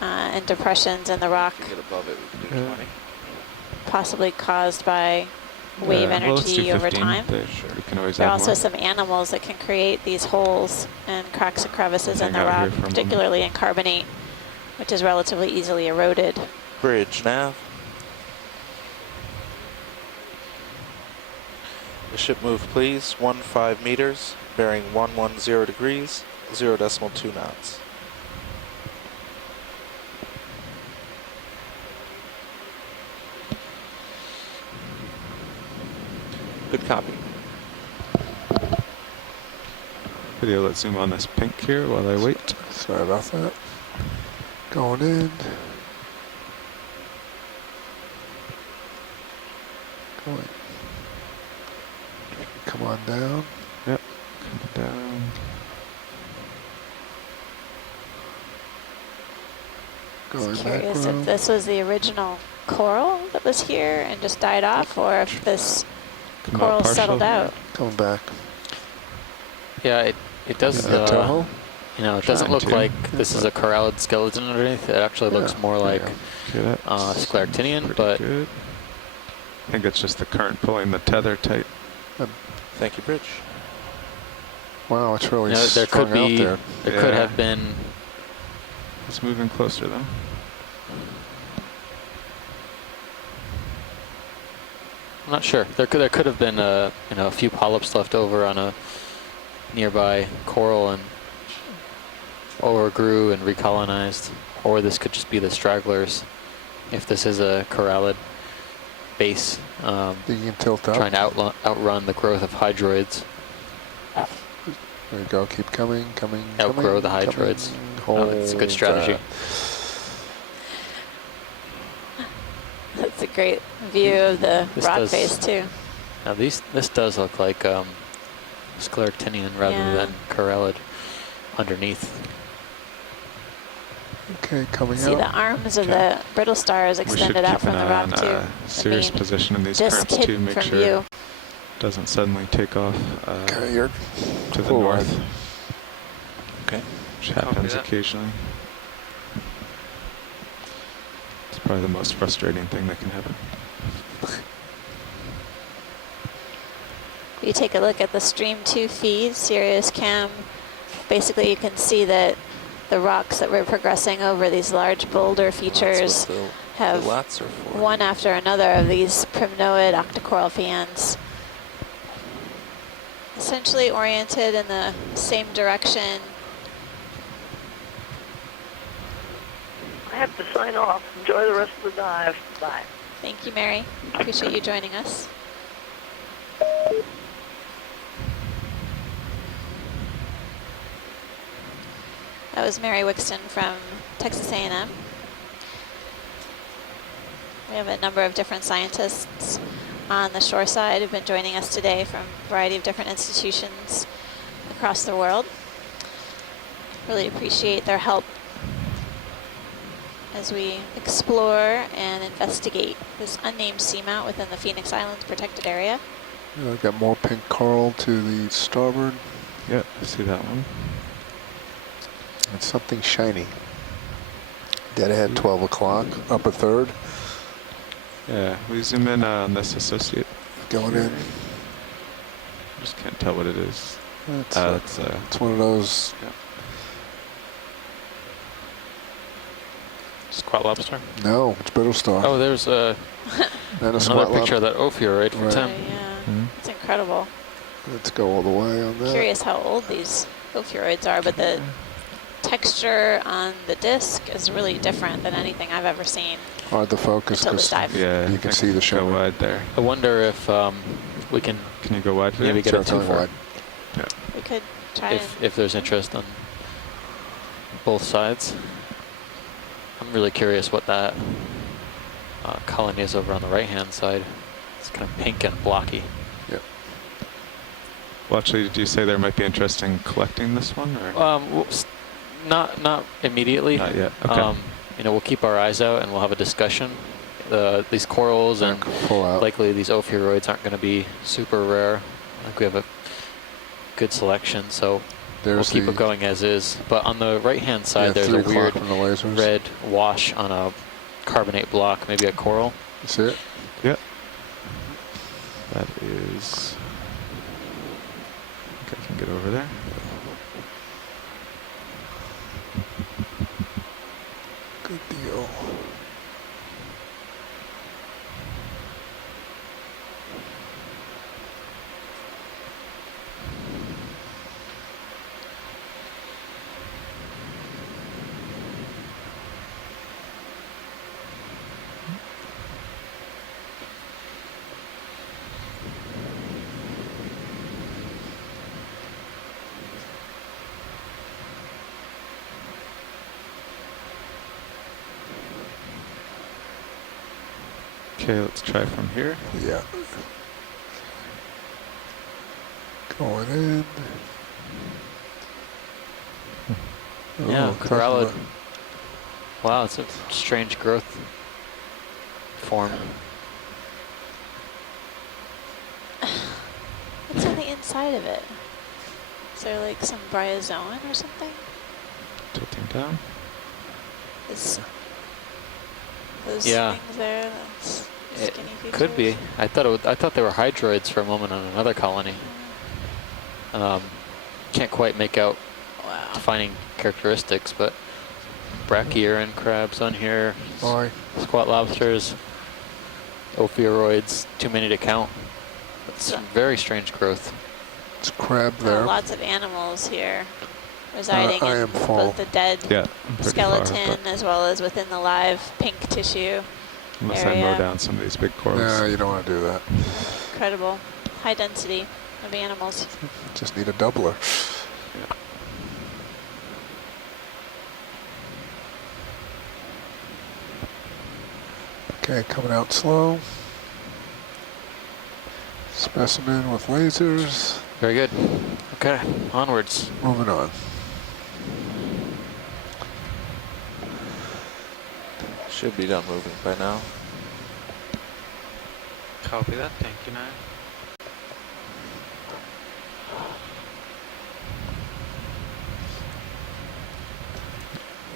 and depressions in the rock, If you get above it, we can do 20. possibly caused by wave well, let's do energy over 15. time. Sure. We can always There are add also more. some animals that can create these holes and cracks and crevices in Hang the out here rock, for a moment. particularly in carbonate, which is relatively easily eroded. Bridge nav. The ship move, please. 15 meters, bearing 110 degrees, 0.2 knots. Good copy. Video, let's zoom on this pink here while I wait. Sorry about that. Going in. Going. Come on down. Yep, come down. Going back Curious row. if this was the original coral that was here and just died off, or if this Come out coral partial settled here. out. Coming back. Yeah, it does. Is that Toho? You know, it doesn't Trying look to. like this is a corallid skeleton underneath. It actually looks Yeah. more like Okay, that's scleractinian, pretty but good. I think it's just the current pulling the tether tight. Thank you, Bridge. Wow, it's really you know, there strung could be, out there. there could Yeah. have been. It's moving closer though. I'm not sure. There could have been a few polyps left over on a nearby coral and overgrew and recolonized, or this could just be the stragglers. If this is a corallid base, You can tilt up. trying to outrun the growth of hydroids. There you go. Keep coming, coming, Outgrow coming, the hydroids. coming. It's a good Hold strategy. that. That's a great view of the This rock does- face too. Now this does look like scleractinian rather Yeah. than corallid underneath. Okay, coming See out. the arms of Okay. the brittle stars We should extended keep out from an the eye rock on too. serious mean, position in these just currents too. hidden Make from sure view. it doesn't suddenly take off Okay, you're to the full north, wide. Okay. which happens that. occasionally. It's probably the most frustrating thing that can happen. If you take a look at the Stream 2 feed, Sirius Cam, basically you can see that the rocks that we're progressing over, these large boulder features, That's what have the lots are for. one after another of these primnoid octocoral fans, essentially oriented in the same direction. I have to sign off. Enjoy the rest of the dive. Bye. Thank you, Mary. Appreciate you joining us. That was Mary Wixton from Texas A&M. We have a number of different scientists on the shore side who've been joining us today from a variety of different institutions across the world. Really appreciate their help as we explore and investigate this unnamed seamount within the Phoenix Islands protected area. I've got more pink coral to the starboard. Yep, I see that one. It's something shiny. Dead ahead, 12 o'clock, upper third. Yeah, we zoom in on this associate. Going in. Just can't tell what it is. It's one of those. Squat lobster. No, it's brittle star. Oh, there's and a another squat picture of that ophiurite from Right. Tim. Yeah, it's incredible. Let's go all the way on that. Curious how old these ophiuroids are, but the texture on the disc is really different than anything I've ever seen Hard to focus until this because dive. Yeah, you I can think see the go shimmer. wide there. I wonder if we can Can you go wide for maybe that? get a Sure, twofer. wide. We could try and if there's interest on both sides. I'm really curious what that colony is over on the right-hand side. It's kind of pink and blocky. Well, actually, did you say there might be interest in collecting this one, or Not immediately. not yet? Okay. You know, we'll keep our eyes out and we'll have a discussion. These corals and Pull out. likely these ophiuroids aren't going to be super rare. I think we have a good selection, so we'll There's keep the it going as is. But on the right-hand side, yeah, there's 3 a o'clock weird from the lasers. red wash on a carbonate block, maybe a coral. You see it? Yep. That is. I think I can get over there. Good deal. Okay, let's try from here. Yeah. Going in. Yeah, Oh, corallid. definitely. Wow, it's a strange growth form. What's on the inside of it? Is there like some bryozoan or something? Tilting down. Is those Yeah. things there? That's It skinny features? could be. I thought they were hydroids for a moment on another colony. Can't quite make out Wow. defining characteristics, but brachyurin crabs on here, Boy, squat lobsters, ophiuroids, too many to count. It's very strange growth. it's crab there. Lots of animals here residing I in am full. both the dead Yeah, I'm pretty far, skeleton as well as within the live pink tissue. but unless I area. mow down some of these big corals. No, you don't want to do that. Incredible high density of animals. Just need a doubler. Okay, coming out slow. Specimen with lasers. Very good. Okay, onwards. Moving on. Should be done moving by now. Copy that. Thank you, Nine.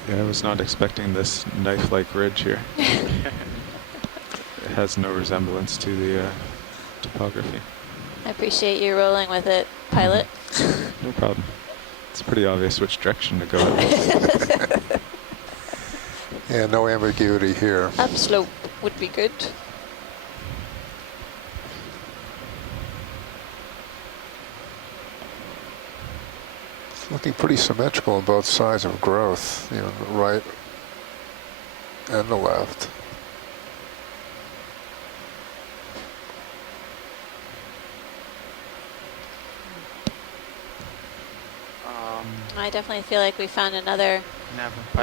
Yeah, I was not expecting this knife-like ridge here. It has no resemblance to the topography. I appreciate you rolling with it, pilot. No problem. It's pretty obvious which direction to go. Yeah, no ambiguity here. Upslope would be good. It's looking pretty symmetrical on both sides of growth, you know, the right and the left. I definitely feel like we found another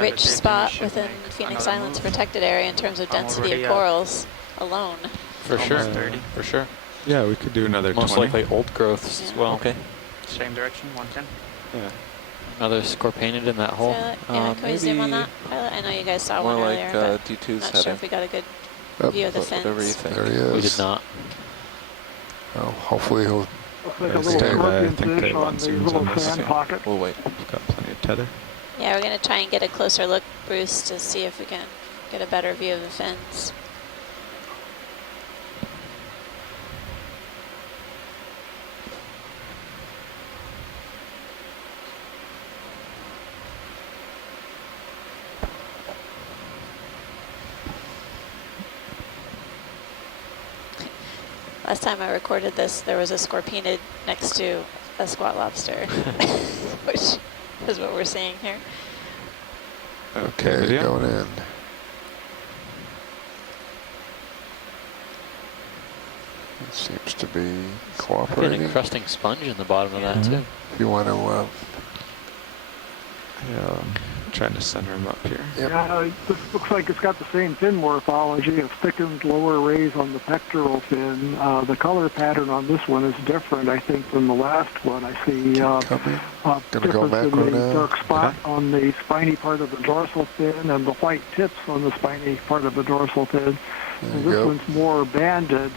rich spot within Phoenix Island's protected area in terms of density of corals alone. For sure. 30. For sure. Yeah, we could do another Most 20. likely old growths as Yeah. well. Okay. Same direction, 110. Yeah. Another scorpainid in that hole. Yeah, can we zoom on maybe that, pilot? I know you guys saw More one like earlier, but D2's not sure heading. if we got a good Up, view of the Whatever you fins. think. there he is. We did not. Oh, hopefully he'll Looks like a I little think I scorpion think fish they on want the zooms little on this. sand pocket. We'll wait. We've got plenty of tether. Yeah, we're going to try and get a closer look, Bruce, to see if we can get a better view of the fins. Last time I recorded this, there was a scorpainid next to a squat lobster, which is what we're seeing here. okay, video. going in. It seems to be An cooperating. encrusting sponge in the bottom of that too. If you want to, Yeah, I'm trying to center him up here. yep. Yeah, this looks like it's got the same fin morphology of thickened lower rays on the pectoral fin. The color pattern on this one is different, I think, than the last one. I see Coming. Gonna go difference macro in the now. dark spot on the spiny part of the dorsal fin and the white tips on the spiny part of the dorsal fin. There And you this go. one's more banded.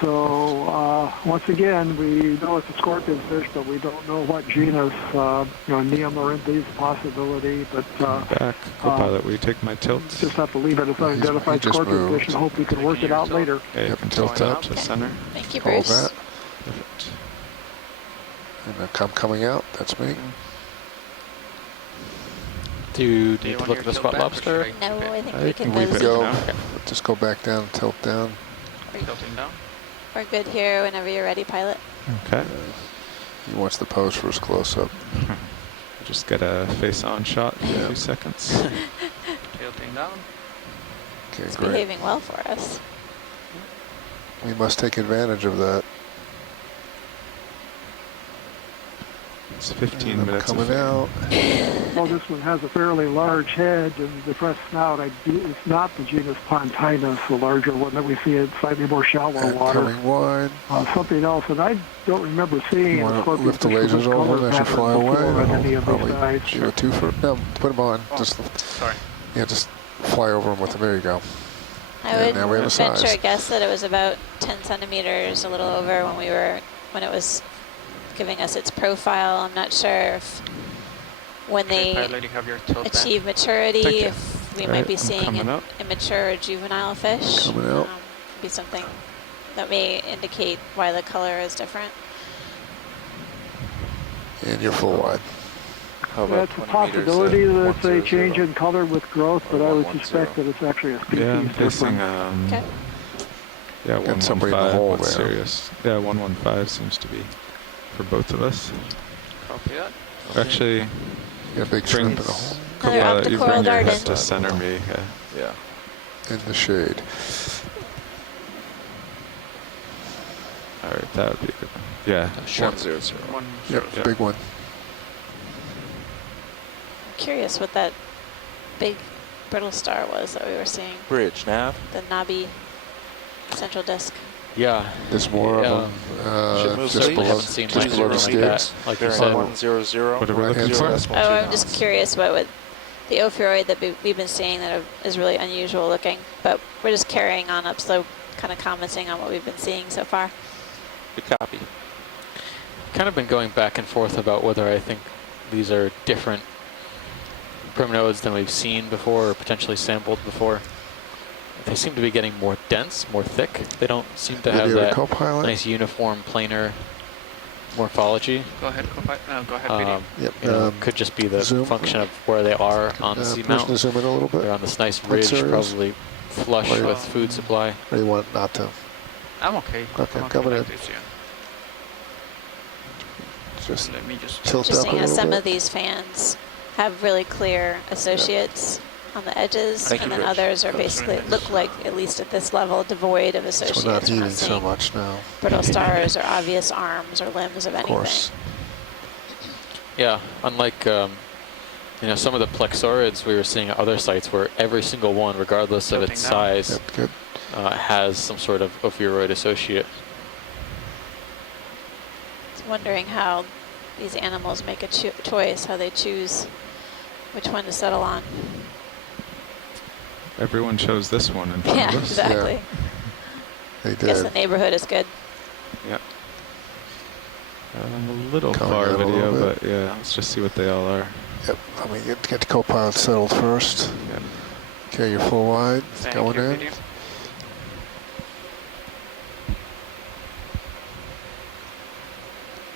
So once again, we know it's a scorpionfish, but we don't know what genus. Neomorinthe is a possibility, but Back, co-pilot, will you take my tilts? just have to leave it as unidentified he just scorpionfish moved. and hope we can work it out later. Yeah, you Yep, can tilt tilt up. up to Okay. center. Thank you, Hold Bruce. that. Perfect. And I'm coming out. That's me. Do you Do you need to want look your at the tilt squat back or lobster? should I No, keep it? I think I we can can leave it. go. Go. now. Okay. Just go back down, tilt down. Tilting down. We're good here whenever you're ready, pilot. Okay. He wants the pose for his close-up. Just get a face-on shot in a few seconds. Tilting down. Okay, It's great. behaving well for us. We must take advantage of that. It's 15 And I'm minutes coming of out. Well, this one has a fairly large head and depressed snout. It's not the genus Pontinus, the larger one that we see in slightly more shallow And water. coming wide. Something else, and I don't remember seeing You a want to scorpionfish lift the with this lasers over color and as you pattern fly away. before on any I'll of these probably sites. do a two for. No, put them on. Oh, Just sorry. just fly over them with them. There you go. I Yeah, would now we have a venture size. a guess that it was about 10 centimeters, a little over when it was giving us its profile. I'm not sure if when Okay, they pilot, you have your tilt back. achieve maturity, Thank you. if we All might right, be I'm seeing coming an up. immature juvenile fish. Coming out. Could be something that may indicate why the color is different. And you're full wide. How about That's a 20 possibility meters that at it's a change 100? in color with growth, but I would 110. suspect that it's actually a species Yeah, I'm facing, difference. Okay. yeah, Got somebody in the 115, hole what's there. serious. Yeah, 115 seems to be for both of us. Copy that. Actually, Got a big Bring- shrimp in the hole. Another co-pilot, you octocoral bring your garden. head to center me. Yeah. In the shade. All right, that would be a good one. Yeah, Sure. 100. One. Yep, Yeah. big one. I'm curious what that big brittle star was that we were seeing, Bridge, nav. the knobby central disc. Yeah. There's more Yeah. of them. Should move Just please. below, haven't seen just mine below the like skids. that, like you Bearing said. 100. What are we looking Right-hand for? side. Oh, I'm just curious what the ophiuroid that we've been seeing that is really unusual looking, but we're just carrying on up slope, kind of commenting on what we've been seeing so far. Good copy. Kind of been going back and forth about whether I think these are different primnodes than we've seen before or potentially sampled before. They seem to be getting more dense, more thick. They don't seem to have Video to that co-pilot. nice uniform planar morphology. Go ahead, copilot. No, go ahead, video. Yep. You know, could just be the zoom. function of where they are on the Permission seamount. to zoom in a little They're bit. on this nice What ridge, serious? probably flush Wait. with food supply. Or you want not to? I'm okay. Okay, I'm coming like in. this, yeah. Just Let me just tilt up a Interesting how little some bit. of these fans have really clear associates on the edges, Thank and you, then Rich. others are That's basically, very nice. look like, at least at this level, devoid of so associates. we're not We're heating so seeing much now. brittle stars or obvious arms or limbs of Of anything. course. Yeah, unlike some of the plexaurids we were seeing at other sites where every single one, regardless of its Tilting down. size, Yep, good. has some sort of ophiuroid associate. Just wondering how these animals make a choice, how they choose which one to settle on. everyone chose this one in front Yeah, of us. exactly. They Guess the did. neighborhood is good. Yep. A little Coming far out a video, little bit. but yeah, let's just see what they all are. Yep. Let me get the co-pilot settled first. Yep. Okay, you're full wide. Thank Going you, in. video.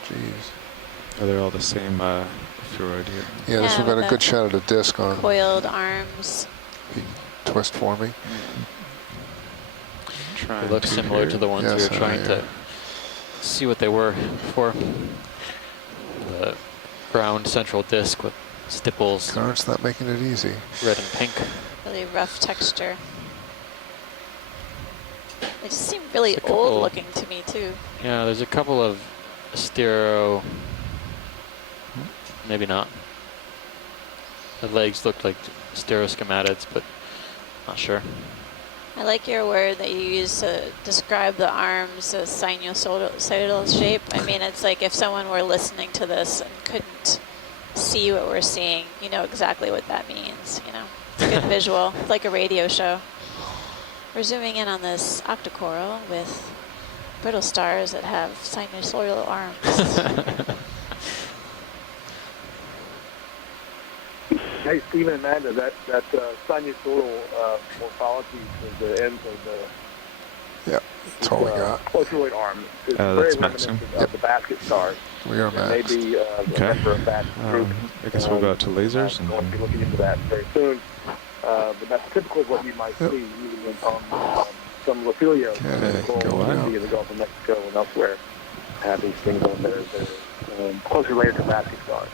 Jeez. Oh, they're all the same ophiuroid here. Yeah, this Yeah, one got with a the good shot of the disc on. Coiled arms. Twist for me. Trying They look similar to the ones Yes, we were trying to see what they were before. The round central disc with stipples, Current's not making it easy. red and pink. Really rough texture. They just seem really There's a couple- old looking to me too. Yeah, there's a couple of stero, maybe not. The legs looked like stereoscomatids, but not sure. I like your word that you use to describe the arms as sinusoidal shape. I mean, it's like if someone were listening to this and couldn't see what we're seeing, you know exactly what that means, you know. It's a good visual. It's like a radio show. We're zooming in on this octocoral with brittle stars that have sinusoidal arms. Hey, Stephen and Amanda, that sinusoidal morphology is the ends of the Yeah, that's all we got. clotroid arm. It's That's very Maxim. reminiscent of the basket stars. We are Max. Maybe a member of that group. I guess we'll go out to lasers and We'll be looking into that very soon. But that's typical of what you might see even on some Lophilio Okay, coral go on. in the Gulf of Mexico and elsewhere have these things on there that are closely related to basket stars.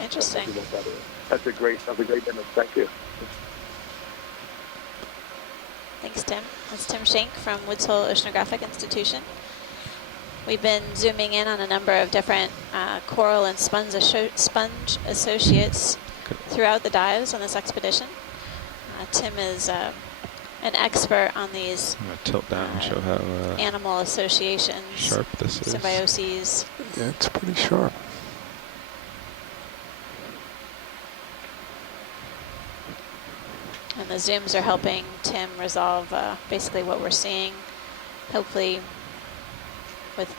Interesting. That's a great demo. Thank you. Thanks, Tim. That's Tim Schenk from Woods Hole Oceanographic Institution. We've been zooming in on a number of different coral and sponge associates throughout the dives on this expedition. Tim is an expert on these I'm going to tilt down and show how animal associations, sharp this is. symbioses. Yeah, it's pretty sharp. And the zooms are helping Tim resolve basically what we're seeing, hopefully with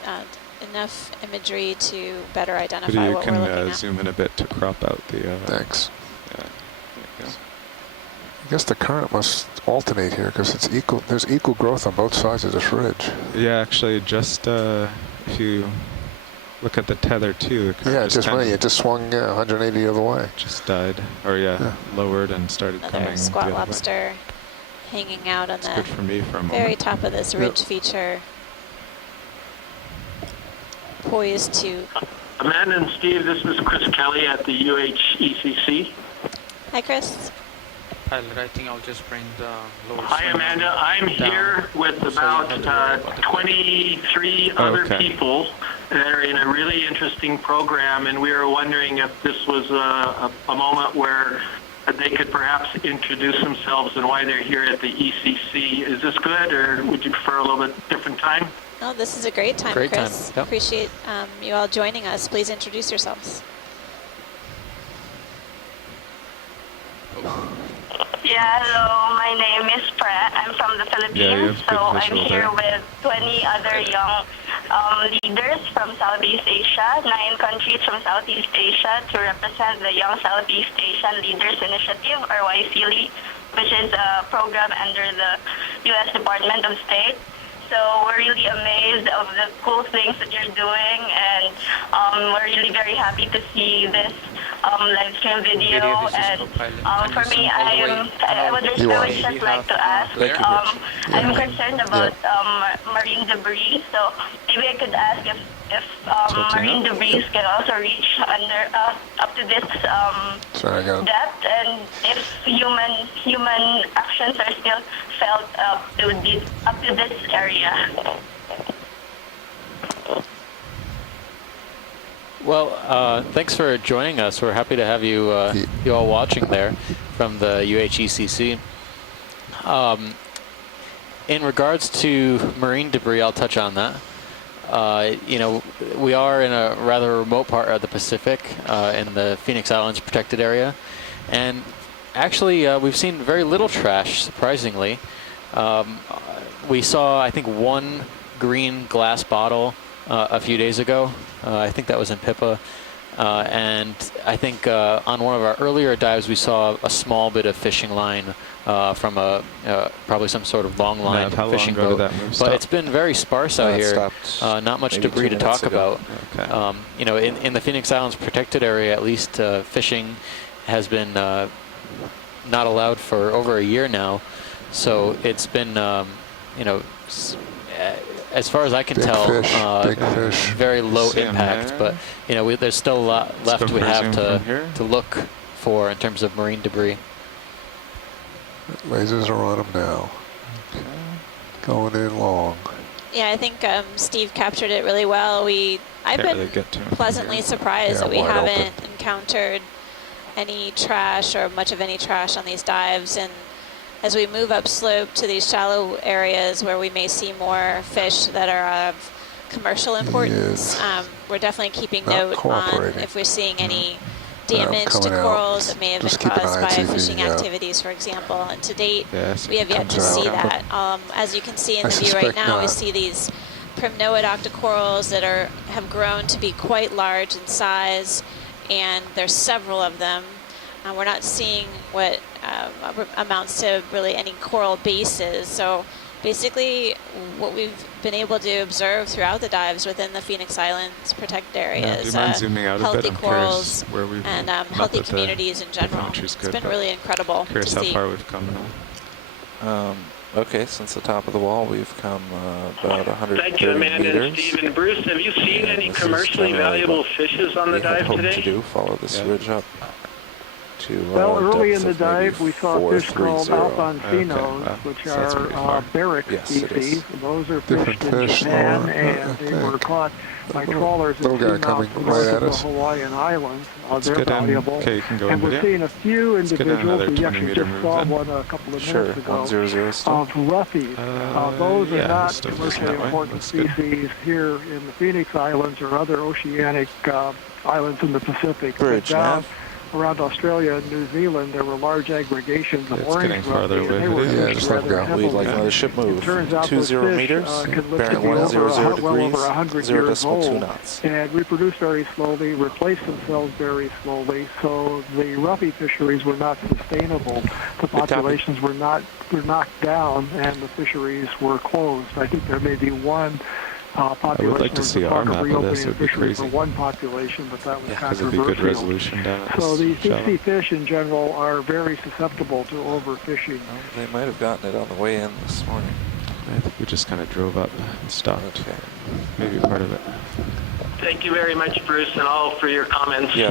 enough imagery to better identify You what we're looking can at. zoom in a bit to crop out the... Thanks. there you go. I guess the current must alternate here because it's equal. There's equal growth on both sides of this ridge. Yeah, actually, just if you look at the tether too, the current Yeah, just kinda right. It just swung 180 the other way. just died, or lowered and started Another coming squat the other way. lobster hanging out on It's good for the me for a moment. very top of this ridge feature, poised to... Amanda and Steve, this is Chris Kelly at the UHECC. Hi, Chris. Pilot, I think I'll just bring the lower Hi, swing Amanda. I'm down. here with So you about have to worry about the 23 other Okay. people that are in a really interesting program, and we were wondering if this was a moment where they could perhaps introduce themselves and why they're here at the ECC. Is this good, or would you prefer a little bit different time? Oh, this is a great time, Great time, Chris. yep. Appreciate you all joining us. Please introduce yourselves. Yeah, hello. My name is Pratt. I'm from the Philippines. have So good I'm visual here there. with 20 other young leaders from Southeast Asia, 9 countries from Southeast Asia to represent the Young Southeast Asian Leaders Initiative, or YSEALI, which is a program under the U.S. Department of State. So we're really amazed of the cool things that you're doing, and we're really very happy to see this live stream video. This is And co-pilot. for me, I would just like to ask, Thank you, I'm concerned about marine debris. So maybe I could ask if marine debris can also reach under up to this Sorry, I got it. depth, and if human actions are still felt up to this area. Well, thanks for joining us. We're happy to have you you all watching there from the UHECC. In regards to marine debris, I'll touch on that. You know, we are in a rather remote part of the Pacific, in the Phoenix Islands protected area, and actually we've seen very little trash, surprisingly. We saw, I think, one green glass bottle a few days ago. I think that was in Pippa. And I think on one of our earlier dives, we saw a small bit of fishing line from probably some sort of long line Matt, how fishing long ago boat. did that move But stop? it's been very sparse out It here. stopped Not much maybe debris 2 to talk minutes ago. about. Okay. You know, in the Phoenix Islands protected area, at least fishing has been not allowed for over a year now. So it's been, you know, as far as I can Big tell, fish, big fish. very low See 'em impact. there. But you know, there's still a lot Let's left go we for a have zoom to from here. look for in terms of marine debris. Lasers are on them now. Going in long. Yeah, I think Steve captured it really well. I've Can't been really get to 'em from pleasantly here. surprised Yeah, that we wide open. haven't encountered any trash or much of any trash on these dives. And as we move upslope to these shallow areas where we may see more fish that are of commercial importance, Yes. we're definitely keeping Not note on cooperating. if we're seeing any Yeah, damage to coming out. corals that may have Just been keep an caused eye by and see if you- fishing yeah. activities, for example. And to date, Yeah, so we have it yet to comes see out. that. As you can see in I the view right suspect now, we not. see these primnoid octocorals that have grown to be quite large in size, and there's several of them. We're not seeing what amounts to really any coral bases. So basically what we've been able to observe throughout the dives within the Phoenix Islands protected area do you is mind zooming out a healthy bit? I'm corals curious where we've and not healthy that the communities in general. bathymetry's It's good, been but really incredible to curious how see. far we've come now. Okay, since the top of the wall, we've come about 130 Thank you, Amanda and meters. Steve. And Bruce, have you seen And any this is commercially generally valuable what fishes on the we had dive hoped today? to do, follow this ridge up to Well, early depths in the of maybe dive, we saw fish called 430. alphonsinos, Okay, wow. which So that's are pretty far. barrack Yes, it is. species. Those are fished Different in fish, Japan, lower, and they were caught by trawlers little guy in coming seamounts right north at of the us. Hawaiian Islands. They're get in. valuable. Okay, you can go and in we're video. seeing a few Let's get in individuals. another We 20 actually meter just move saw then. one a couple of Sure, minutes ago 100 still. of roughies. Those are yeah, not still facing commercially that way. important Looks good. species here in the Phoenix Islands or other oceanic islands in the Pacific. Bridge But down nav. around Australia and New Zealand, there were large aggregations of It's orange getting farther roughies, and they away, were video. Yeah, fished just let 'em rather go. We'd like heavily. another ship move. It turns out 20 those fish meters, can live to bearing be 100 well over degrees, 100 0 years decimal 2 old knots. and reproduce very slowly, replace themselves very slowly. So the roughy fisheries were not sustainable. The populations were knocked down, and the fisheries were closed. I think there may be one population. I would like to see our map of this. It would be fishery for crazy. one population, but that was Because it'd be controversial. good resolution down at So this the shallow. deep sea fish in general are very susceptible to overfishing. Well, they might have gotten it on the way in this morning. I think we just kind of drove up and stopped. Okay. Maybe part of it. Thank you very much, Bruce, and all for your comments. Yeah,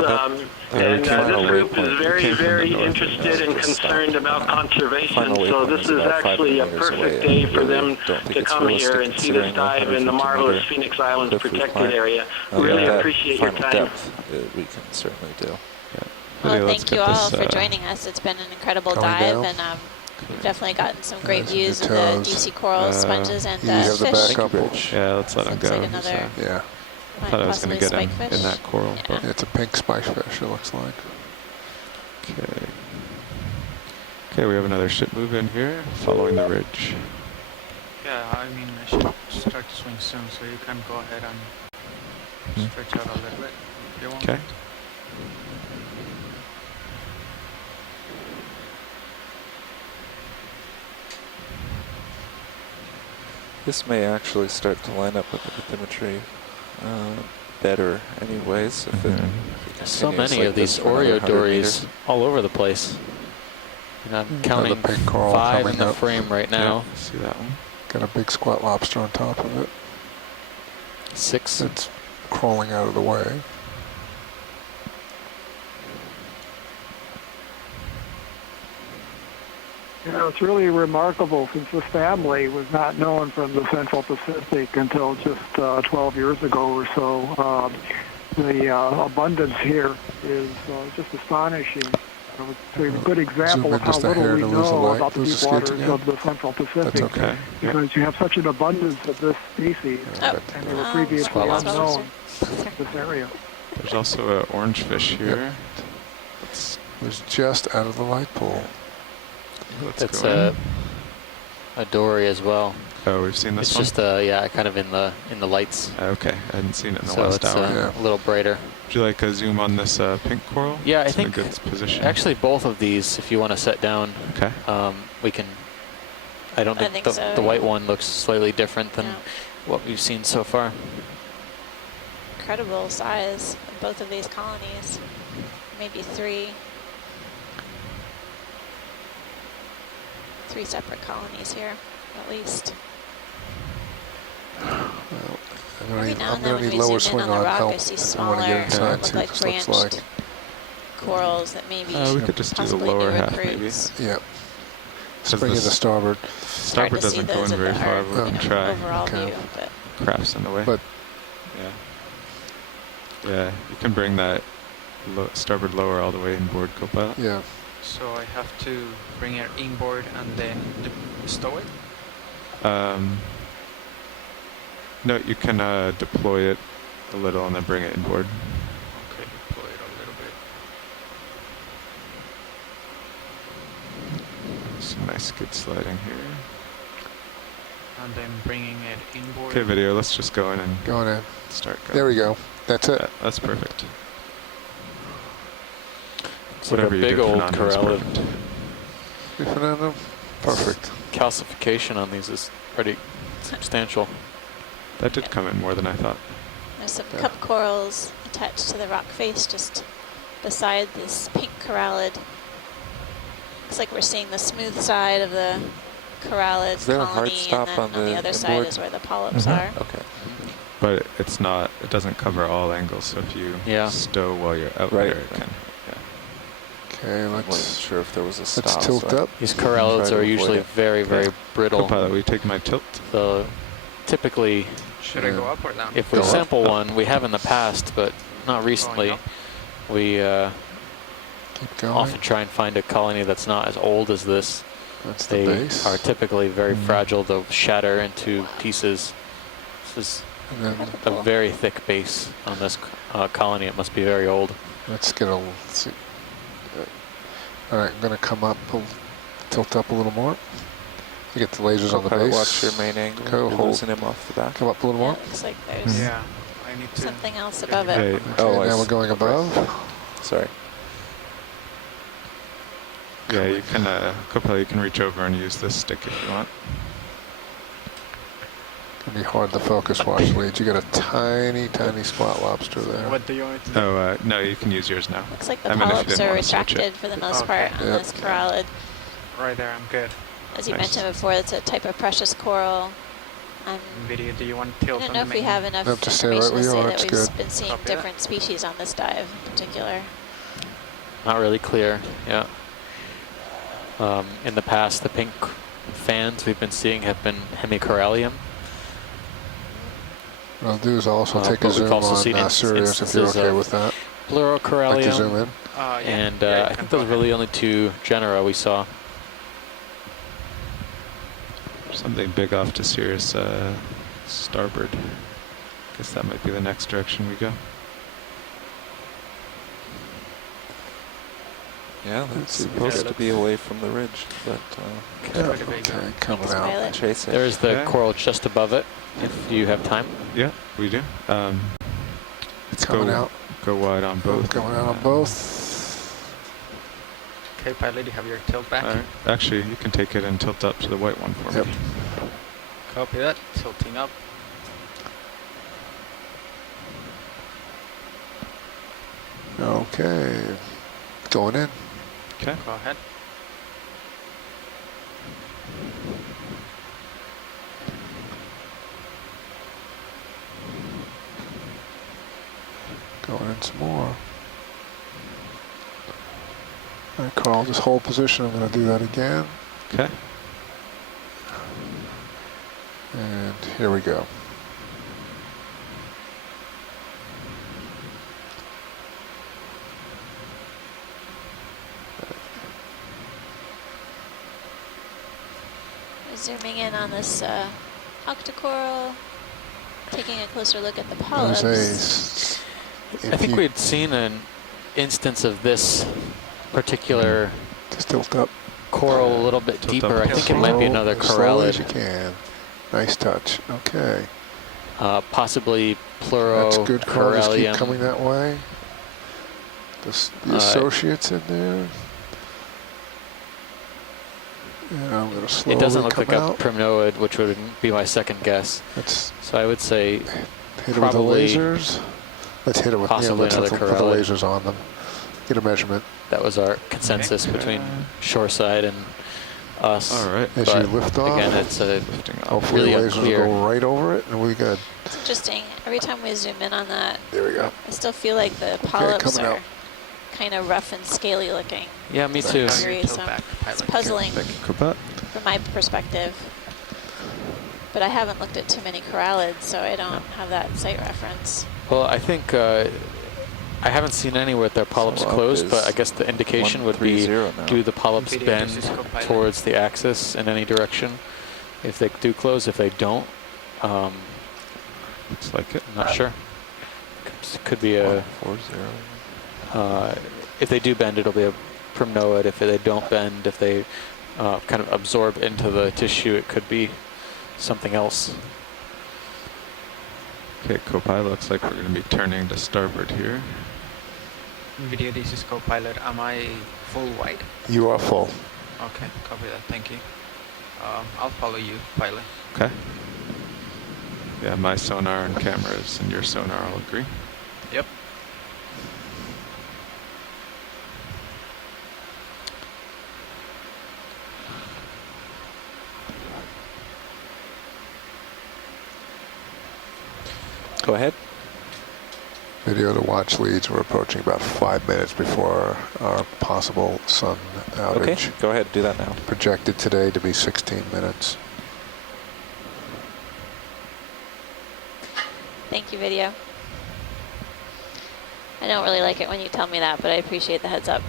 and final this group waypoint. is very, came from the very north, interested and just concerned about conservation. Final So waypoint this is is about 500 actually a meters perfect away. day I for really them don't think to it's come here realistic and see this considering dive in the 150 marvelous meter Phoenix Islands cliff we protected climbed. area. At Really that appreciate your final time. depth, we can certainly do. Well, Video, let's thank you get all this, for joining us. It's been an incredible Going dive, down. and we've definitely gotten some great Nice views of your the toes. deep sea corals, sponges, and You have the fish. back up. Yeah, let's let him Looks go. like another Yeah, I thought I was going possibly to get him spikefish. in that coral. Yeah. But it's a pink spikefish, it looks like. okay. Okay, we have another ship move in here, following the ridge. Yeah, I mean, I should start to swing soon, so you can go ahead and stretch out a little bit if you want. Okay. This may actually start to line up with the bathymetry better anyways. If it So continues many like of this these for another 100 Oreodories meters. all over the place. And I'm Another counting pink coral 5 in coming the up. frame right now. Yeah, see that one? Got a big squat lobster on top of it. 6. It's crawling out of the way. You know, it's really remarkable since this family was not known from the Central Pacific until just 12 years ago or so. The abundance here is just astonishing. It's a good example Zoom of in how just a little hair we to lose the know light. about the Lose the deep skids waters again. of the Central Pacific. That's okay. Because you have such an abundance of this species, Oh, and they were previously Squat lobster. unknown in this area. There's also an orange fish here. Let's, It was just out of the light pool. let's It's go in. a dory as well. Oh, we've seen this It's one? just yeah, kind of in the lights. Okay, I hadn't seen it in the So last it's hour. Yeah. a little brighter. Would you like a zoom on this pink coral? Yeah, I It's think in a good position. actually both of these, if you want to set down, Okay. we can. I don't I think, think so, the white yeah. one looks slightly different than Yeah. what we've seen so far. Incredible size of both of these colonies. Maybe 3 separate colonies here, at least. Well, Every now I'm and then going when to need we lower zoom in swing on the on rock, help. I see I want smaller, to get inside, look see like what this looks branched like. corals that maybe We could just do the possibly lower new half, maybe. recruits. Yeah. Because Spring in this the starboard. starboard Hard to see doesn't go those in at very the far, art, but we you can know, try. overall Okay. view, but Craft's in the way. But Yeah, you can bring that starboard lower all the way inboard, Copilot. yeah, So I have to bring it inboard and then stow it? No, you can deploy it a little and then bring it inboard. Okay, deploy it a little bit. Some nice skid sliding here. and then bringing it inboard. Okay, video. Let's just go in and Going in. start going. There we go. That's it. That's perfect. It's like a Whatever you big did, old Fernando, is corrallid. perfect. Fernando? Perfect. Calcification on these is pretty substantial. That did come in more than I thought. There's some Yeah. cup corals attached to the rock face just beside this pink corallid. Looks like we're seeing the smooth side of the corallid Is there a hard colony, stop and then on on the the other side inboard? is where the polyps Mhm. are. Okay. But it's not, it doesn't cover all angles, so if you Yeah. stow while you're out Right, there, it right. can. Okay, I wasn't let's sure if there was a stop. tilt so I up. These try corallids to are avoid usually it. very, very brittle. Co-pilot, will you take my tilt? So typically, Should I go up or down? if we Go up. sample one, we have in the past, but not recently, up? we Keep going. often try and find a colony that's not as old as this. That's the They base. are typically very Mhm. fragile. They'll shatter into pieces. This And then is a very thick base on this colony. It must be very old. let's get a. Let's see. All right, I'm going to come up, tilt up a little more. You get the lasers on the Co-pilot, base. watch your main angle. Go, You're hold. losing him off the back. Come up a little Yeah, more. it looks like there's Yeah, I need to. something else above it. Okay, Okay, Oh, I now see. we're going above. Sorry. yeah, you can, co-pilot, you can reach over and use this stick if you want. It'll be hard to focus, watch leads. You got a tiny, tiny squat lobster there. What do you want to do? Oh, no, you can use yours now. Looks like the I mean, if you polyps didn't are want to switch it. retracted for the most Okay. part on Yep. this corallid. Right there, I'm good. As you Nice. mentioned before, it's a type of precious coral. Video, do you want to I tilt don't on know the if we main? have enough Nope, just stay right information where to you say are, that it's we've good. been seeing Copy that. different species on this dive in particular. Not really clear. Yeah. In the past, the pink fans we've been seeing have been hemicorallium. What I'll do is also take but a we've zoom also on seen Sirius if you're instances okay of with that. Pleurocorallium. Like to zoom in. Yeah, And yeah, you I can think go those were ahead. the only two genera we saw. Something big off to Sirius starboard. Guess that might be the next direction we go. Yeah, that's Let's see. supposed to be away from the ridge, but Yeah, Look at the base. okay, coming Thanks, out. Violet. chase it. There's the Yeah. coral just above it, if you have time. Yeah, we do. Let's Coming go, out. go wide on both. Going out on both. Okay, pilot, you have your tilt back. All right. Actually, you can take it and tilt up to the white one for Yep. me. Copy that. Tilting up. Okay. Going in. Okay. Go ahead. Going in some more. All right, Carl, just hold position. I'm going to do that again. Okay. And here we go. Zooming in on this octocoral, taking a closer look at the Those polyps. A's. I think we'd seen an instance of this particular just tilt up. coral a little bit Tilt deeper. up. I think it might be another As slowly as you corallid, can. Nice touch. Okay. possibly That's good, Carl. Just keep coming Pleurocorallium. that way. The associates in there. Yeah, I'm going to slowly It doesn't look come like out. a primnoid, which would be my second guess. Let's So I would say hit it with the probably lasers. Let's hit it with, possibly let's another put the corallid. lasers on them. Get a measurement. that was our consensus between shoreside and us. All right. As But you lift off, again, it's a Lifting off. hopefully really the lasers unclear. will go right over it, and we got, It's interesting. Every time we zoom in on that, there we go. I still feel like the polyps coming are out. kind of rough and scaly looking. Yeah, me too. Have your Agree, tilt so back, It's pilot. puzzling Thank you, Copat. from my perspective. But I haven't looked at too many corallids, so I don't have that site reference. Well, I think I haven't seen any with their polyps So up closed, but is I guess the indication would be 130 now. do the polyps Video, bend this is co-pilot. towards the axis in any direction? If they do close, if they don't, Looks like it. I'm not sure. Could be a 140. if they do bend, it'll be a primnoid. If they don't bend, if they kind of absorb into the tissue, it could be something else. Okay, co-pilot, looks like we're going to be turning to starboard here. Video, this is co-pilot. Am I full wide? You are full. Okay, copy that. Thank you. I'll follow you, pilot. Okay. Yeah, my sonar and cameras and your sonar all agree. Yep. Go ahead. Video to watch leads. We're approaching about 5 minutes before our possible sun outage. Okay, go ahead, do that now. Projected today to be 16 minutes. Thank you, video. I don't really like it when you tell me that, but I appreciate the heads up.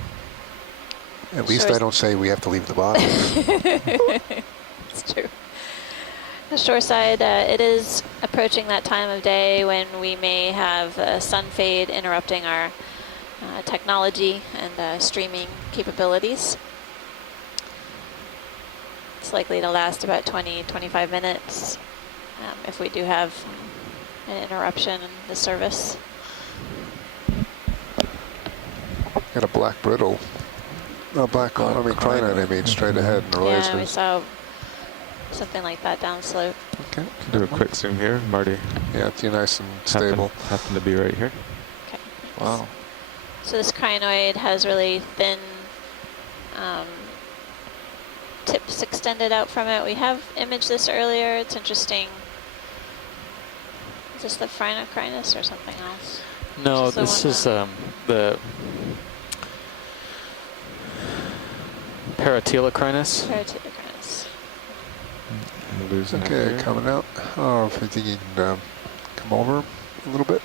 At least I don't say we have to leave the bottom. It's true. The shore side, it is approaching that time of day when we may have sun fade interrupting our technology and streaming capabilities. It's likely to last about 20-25 minutes if we do have an interruption in the service. Got a black brittle. No, black crinite, I mean, straight ahead in the Yeah, racers. we saw something like that down slope. Okay. Do a quick zoom here, Marty. Yeah, it's nice and stable. Happen to be right here. Okay. Wow. So this crinoid has really thin tips extended out from it. We have imaged this earlier. It's interesting. Is this the phrynocrinus or something else? No, this is the Paratilocrinus. Paratilocrinus. I'm losing it Okay, here. coming out. Oh, if you think you can come over a little bit.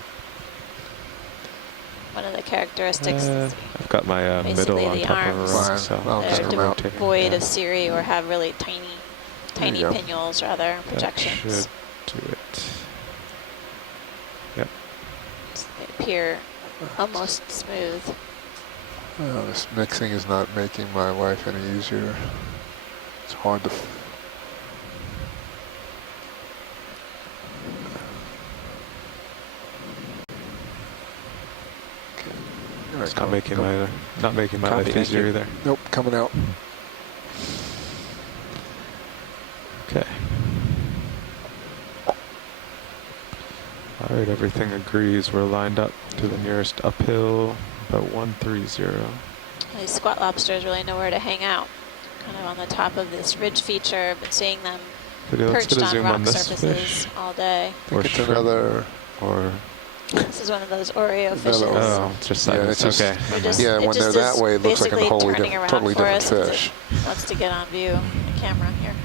One of the characteristics is I've got my middle basically on the top of a arms. rock, so I'll just they're come out. devoid of cirri or have really tiny go. pinnules, rather, projections. That should do it. Yep. They appear almost smooth. This mixing is not making my life any easier. It's hard to... It's not making my Copy, life thank easier you. either. Nope, coming out. Okay. All right, everything agrees. We're lined up to the nearest uphill, about 130. These squat lobsters really know where to hang out. Kind of on the top of this ridge feature. Been seeing them Let's perched get a on zoom rock on this surfaces fish. all day. Or It's shrimp, another... or This is one of those Oreo fishes. oh, it's just Yeah, silence. it's just- Okay. They're just- Yeah, it when they're just that is way, it looks like a basically wholly turning around totally for different us as it fish. wants to get on view on the camera here.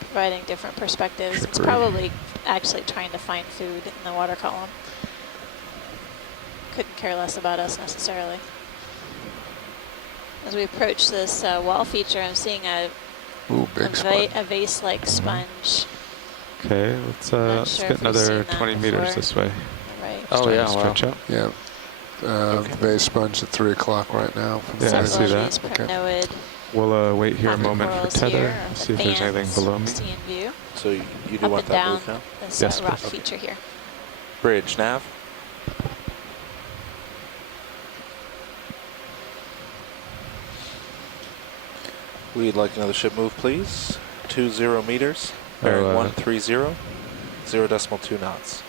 Providing different perspectives. It's Trickery. probably actually trying to find food in the water column. Couldn't care less about us necessarily. As we approach this wall feature, I'm seeing a Ooh, big spot. vase-like sponge. Okay, let's Not sure get if we've another seen that 20 meters before. this way. Right. Oh, Starting yeah, to wow. stretch out. Yeah. Vase sponge at 3 o'clock right now. From Yeah, I the see vase. that. Several of Okay. these primnoid We'll wait here a pocket moment for corals tether, here, see if there's anything fans, below me. see in view. So you do Up want and that down move now? this Yes, rock please. feature here. Bridge, nav. We'd like another ship move, please. 20 meters, bearing 130, 0.2 knots.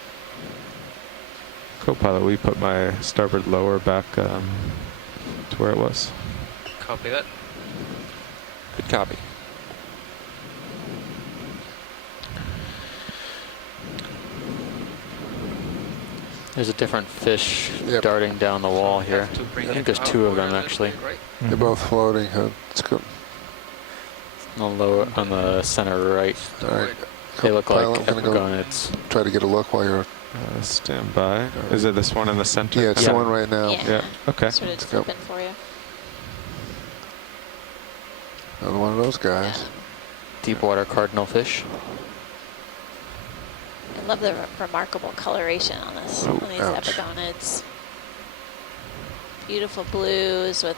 Co-pilot, we put my starboard lower back to where it was. Copy that. Good copy. There's a different fish Yep. darting down the wall We here. have to bring I think it there's two of outward them a little actually. bit, right? They're both floating. It's good. On the center right. All right. They look Co-pilot, like I'm gonna go epigonids. try to get a look while you're... Stand by. Is it this one in the center? Yeah, it's the one right now. Yeah. Yeah, okay. Sort of Let's go. flipping for you. Another one of those guys. Deep water cardinal fish. I love the remarkable coloration on this. Oh, On these ouch. epigonids. Beautiful blues with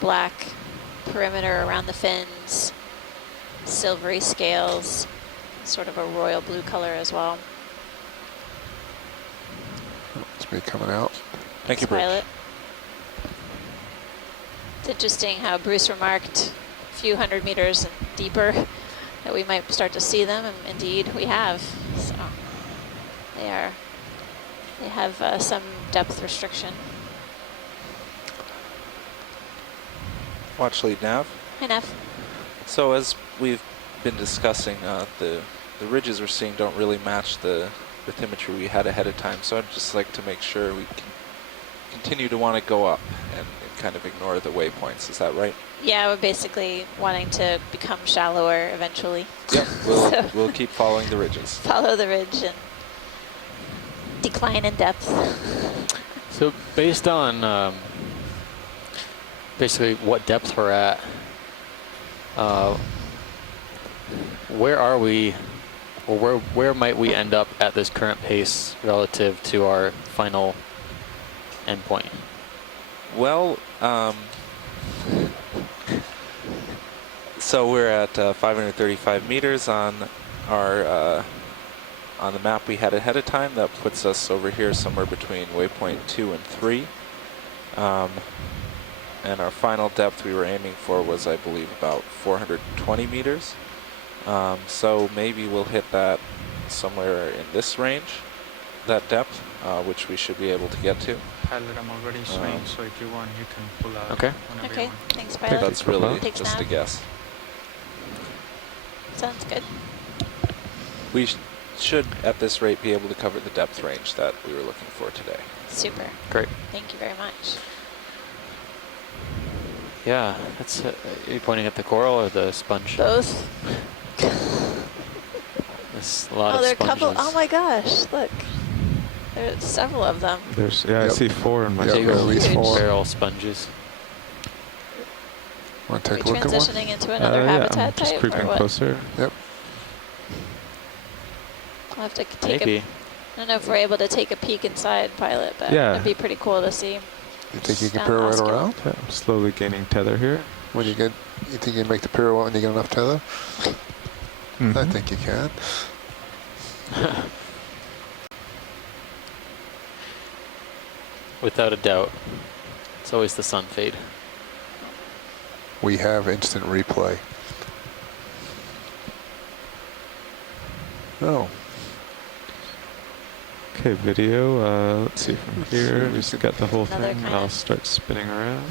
black perimeter around the fins. silvery scales, sort of a royal blue color as well. It's me coming out. Thank you, Bridge. Pilot. It's interesting how Bruce remarked a few hundred meters deeper that we might start to see them, and indeed we have. So they have some depth restriction. Watch lead nav. Hi, Neff. So as we've been discussing, the ridges we're seeing don't really match the bathymetry we had ahead of time. So I'd just like to make sure we can continue to want to go up and kind of ignore the waypoints. Is that right? Yeah, we're basically wanting to become shallower eventually. Yep. We'll keep following the ridges. Follow the ridge and decline in depth. So based on basically what depth we're at, where are we, or where might we end up at this current pace relative to our final endpoint? Well, so we're at 535 meters on our on the map we had ahead of time. That puts us over here somewhere between waypoint 2 and 3. And our final depth we were aiming for was, I believe, about 420 meters. So maybe we'll hit that somewhere in this range, that depth, which we should be able to get to. Pilot, I'm already swaying, so if you want, you can pull out. Okay. Whenever Okay, you want. thanks, I think pilot. that's really Takes just a nav. guess. Sounds good. We should, at this rate, be able to cover the depth range that we were looking for today. Super. Great. Thank you very much. Yeah, that's. Are you pointing at the coral or the sponge? Both. There's a lot Oh, of there are a sponges. couple. Oh my gosh, look. There's several of them. There's, yeah, I Yep. see 4 in my Yep, Big at least Huge. 4. barrel sponges. Want to Are we take a look at one? transitioning into another yeah, I'm habitat just type, creeping or what? closer. Yep. I'll have to take Maybe. I don't know if we're able to take a peek inside, pilot, but Yeah. it'd be pretty cool to see. You think you can Down pirouette Oscar. around? Yeah, I'm slowly gaining tether here. When you think you can make the pirouette when you get enough tether? I Mhm. think you can. Without a doubt. It's always the sun fade. We have instant replay. Oh, Okay, video. Let's see from here. we Just could- get the whole Another thing. kind I'll of start spinning around.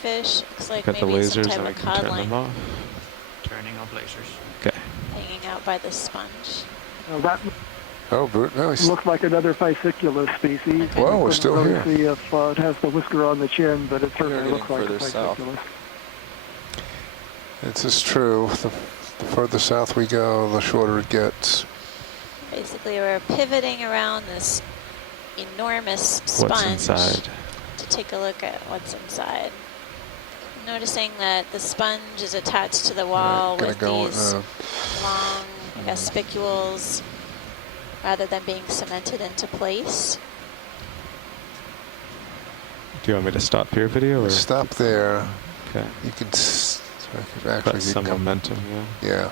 Fish, looks like Got the maybe some lasers type and we of can turn them codling off. Turning off lasers. Okay. hanging out by the sponge. That oh, no, he's, looks like another Physiculus species. Okay. Whoa, we're Couldn't still really here. see if it has the whisker on the chin, but it certainly getting looks like a further south. Physiculus. this is true. The further south we go, the shorter it gets. Basically, we're pivoting around this enormous sponge What's inside? to take a look at what's inside. Noticing that the sponge is attached to the wall Gonna with go, these long, I guess, spicules, rather than being cemented into place. Do you want me to stop here, video? Or? Stop there. Okay. You can actually Got you some can come, momentum, yeah. yeah.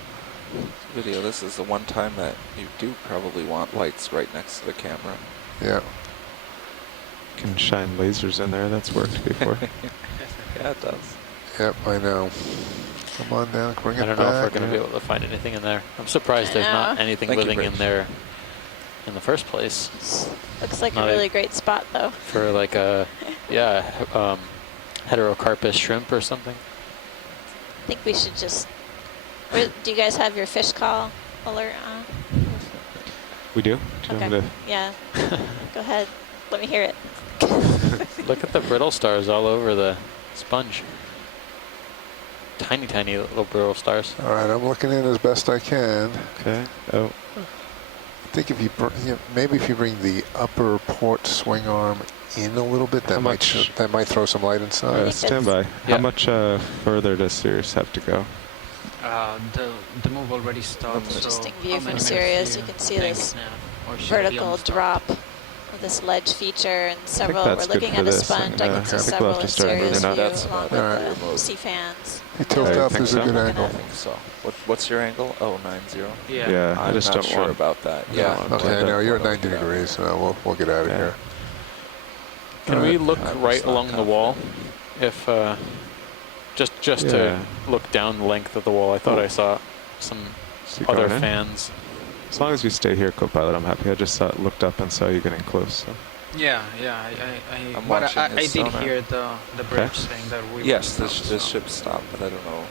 Video, this is the one time that you do probably want lights right next to the camera. Yeah. Can shine lasers in there. That's worked before. Yeah, it does. Yep, I know. Come on down, bring it I don't back. know if we're going to be able to find anything in there. I'm surprised there's not know. anything Thank you, living in Bridge. there in the first place. Looks like Not a a- really great spot, though. For like a, yeah, heterocarpus shrimp or something. I think we should just... Do you guys have your fish call alert on? We do? Do you want me Okay. to? Yeah. Go ahead. Let me hear it. Look at the brittle stars all over the sponge. Tiny, tiny little brittle stars. All right, I'm looking in as best I can. Okay. Oh, I think if you, maybe if you bring the upper port swing arm in a little bit, How that much? might throw some light inside. think stand that's- by. Yeah. How much further does Sirius have to go? The move already stopped. Interesting so view how from many Sirius. minutes You do can see think this now? Or should it be vertical almost stopped? drop with this ledge feature and several. that's We're good looking for at a this, sponge. I and, can I see think we'll several have to in start serious moving view up. along Alright. with the sea fans. You tilt Yeah, I up, think there's a so. good Looking angle. at- I think so. What's your angle? Oh, 90. Yeah. Yeah, I I'm just not don't sure want. about that. I don't Yeah. want to Okay, now you're at Wanna 90 get out of degrees, here. so we'll get out of Yeah. here. Can we look I'm right just not along the wall? If just Yeah. to look down the length of the wall, I thought I saw some So you other going in? fans. As long as you stay here, co-pilot, I'm happy. I just looked up and saw you getting close. So. Yeah. I'm But watching I his did sonar. hear the bridge saying that we. Yes, would stop, this so. ship stopped, but I don't know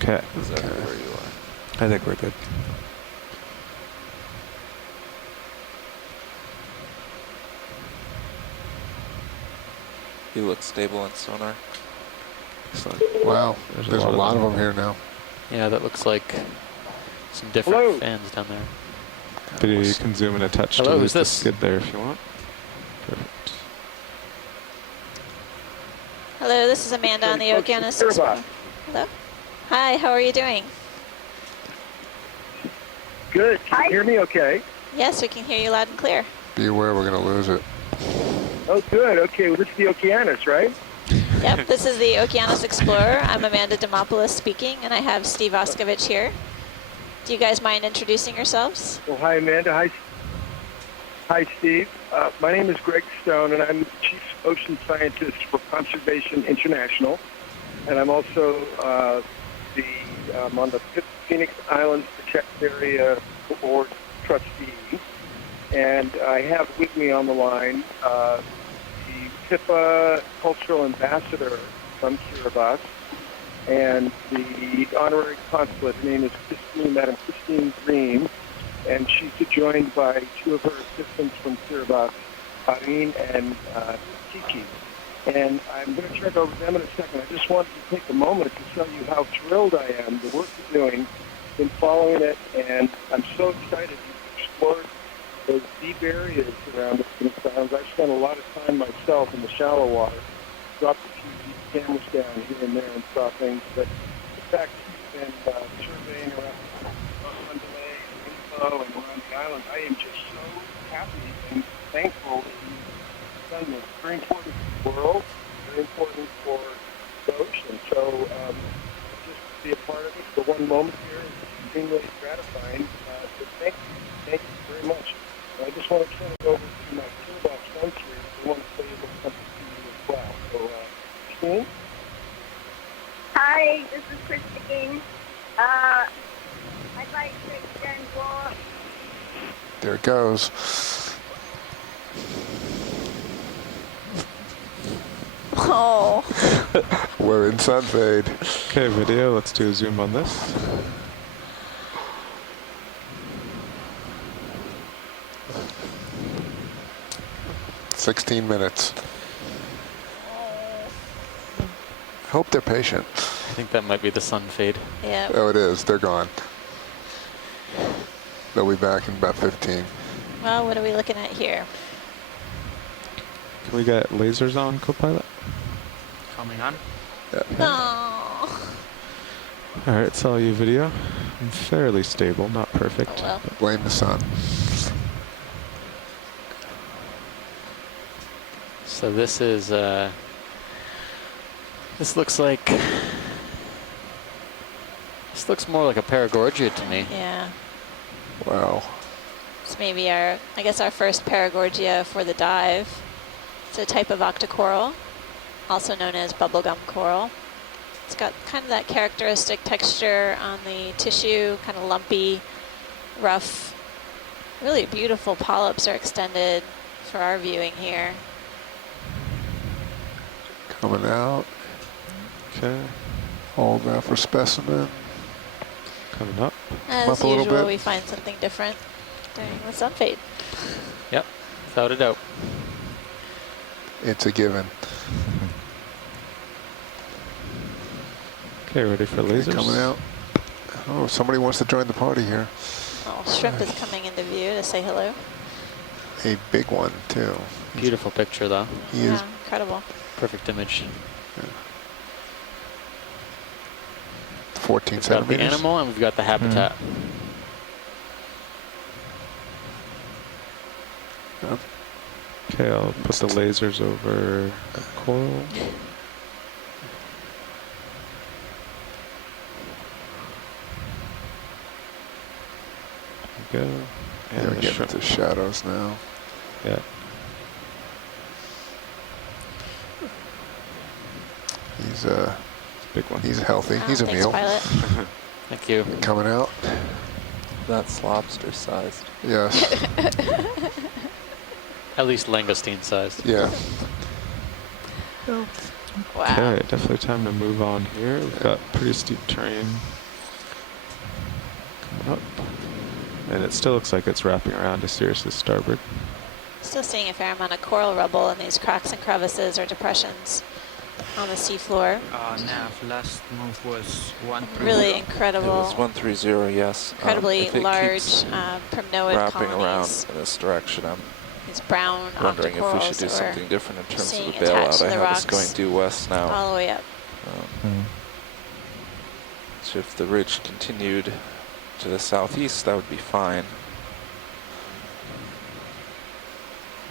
Okay. exactly where you are. I think we're good. You look stable on sonar. Excellent. Wow, there's a lot of them here now. Yeah, that looks like some different Hello. fans down there. Video, you can zoom in a touch Hello, to who's lose the this? skid there if you want. Perfect. Hello, this is Amanda on the Okeanos Explorer. Hello. Hi, how are you doing? Good. Can you hear me okay? Yes, we can hear you loud and clear. Be aware we're going to lose it. Oh, good. Okay, well, this is the Okeanos, right? Yep, this is the Okeanos Explorer. I'm Amanda Demopoulos speaking, and I have Steve Oskovich here. Do you guys mind introducing yourselves? Well, hi, Amanda. Hi, Steve. My name is Greg Stone, and I'm the Chief Ocean Scientist for Conservation International. And I'm also I'm on the Phoenix Islands Protect Area Board trustee. And I have with me on the line the PIPA Cultural Ambassador from Kiribati and the Honorary Consulate. Her name is Madam Christine Green, and she's joined by two of her assistants from Kiribati, Irene and Kiki. And I'm going to turn it over to them in a second. I just wanted to take a moment to tell you how thrilled I am. The work you're doing, been following it, and I'm so excited you've explored those deep areas around the Phoenix Islands. I've spent a lot of time myself in the shallow water, dropped a few deep cameras down here and there and saw things. But the fact that you've been surveying around Mandalay and Info and around the island, I am just so happy and thankful that you've done this. Very important for the world, very important for the ocean. So just to be a part of it for one moment here is extremely gratifying. So thank you very much. I just want to turn it over to my toolbox friends here. They want to say a little something to you as well. So, Christine? Hi, this is Christine. I'd like to extend warm. There it goes. Oh. We're in sun fade. Okay, video, let's do a zoom on this. – 16 minutes. Hope they're patient. I think that might be the sun fade. Yeah. Oh, it is. They're gone. They'll be back in about 15. Well, what are we looking at here? Can we get lasers on, co-pilot? Coming on. Oh. All right, it's all you, video. I'm fairly stable, not perfect. Oh, well. Blame the sun. So this is this looks more like a Paragorgia to me. Yeah. Wow. It's maybe I guess our first Paragorgia for the dive. It's a type of octocoral, also known as bubblegum coral. It's got kind of that characteristic texture on the tissue, kind of lumpy, rough. Really beautiful polyps are extended for our viewing here. Coming out. Okay, Hold that for specimen. coming up. As Up a little usual, bit. we find something different during the sun fade. Yep, without a doubt. It's a given. Okay, ready for lasers? Coming out. Oh, somebody wants to join the party here. Oh, shrimp is coming into view to say hello. A big one, too. Beautiful picture though. He is Yeah, incredible. Perfect image. 14 We've got the centimeters. animal and we've got the habitat. Okay, Okay, I'll put the lasers over the coral. There we go. Yeah, And we're the getting shrimp. into shadows now. Yeah. He's Big one. he's healthy. Oh, He's a thanks, meal. pilot. Thank you. Coming out. That's lobster sized. Yes. At least langoustine sized. Yeah. Wow. Okay, definitely time to move on here. We've got pretty steep terrain coming up. And it still looks like it's wrapping around to Sirius's starboard. Still seeing a fair amount of coral rubble in these cracks and crevices or depressions on the seafloor. Nav, last move was 130. Really It incredible, was 130, yes. incredibly If it large keeps primnoid wrapping colonies. around in this direction, I'm These brown wondering if we should octocorals do that something were different in terms of seeing the attached bailout. to I the have us rocks going due west now. all the way up. So if the ridge continued to the southeast, that would be fine.